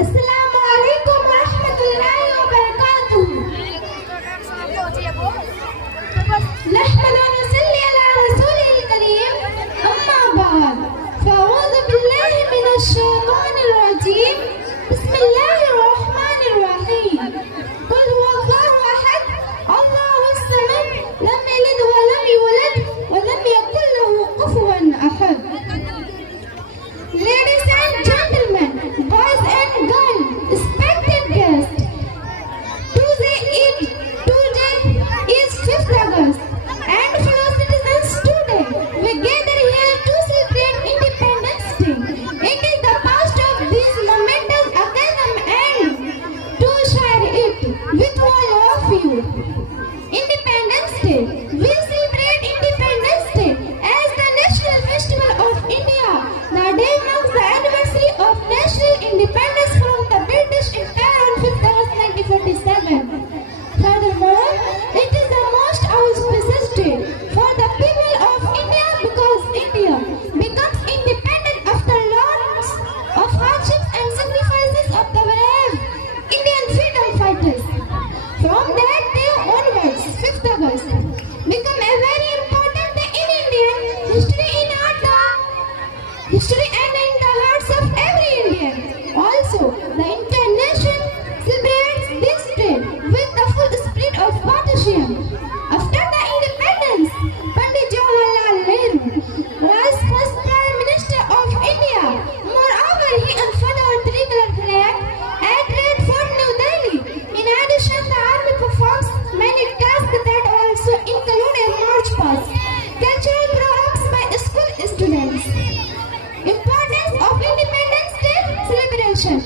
अस्सलाम वालेकुम रहमतुल्लाहि व बरकातुहू। नहमदु व नसल्ली अला रसूलिल करीम, अम्मा बाद, फ़अऊज़ु बिल्लाहि मिनश शैतानिर रजीम, बिस्मिल्लाहिर रहमानिर रहीम। कुल हुवल्लाहु अहद, अल्लाहुस समद, लम यलिद व लम यूलद व लम यकुल लहू कुफुवन अहद। Ladies and gentlemen, boys and girls, respected guests, today is 5th August, and fellow citizens, today we gather here to celebrate Independence Day. It is the past of this momentous occasion and to share it with all of you. Independence Day. We celebrate Independence Day as the national festival of India. The day marks the anniversary of national independence from the British Empire on 5th August 1947. Furthermore, it is the most auspicious day for the people of India because India becomes independent after lots of hardships and sacrifices of the brave Indian freedom fighters. From that day onwards, 5th August become a very important day in Indian history and in the hearts of every Indian. Also, the entire nation celebrates this day with the full spirit of patriotism. After the independence, Pandit Jawaharlal Nehru was first Prime Minister of India. Moreover, he unfurled our three-color flag at Red Fort, New Delhi. In addition, the army performs many tasks that also include a march past, cultural programs by school students. Importance of Independence Day celebration.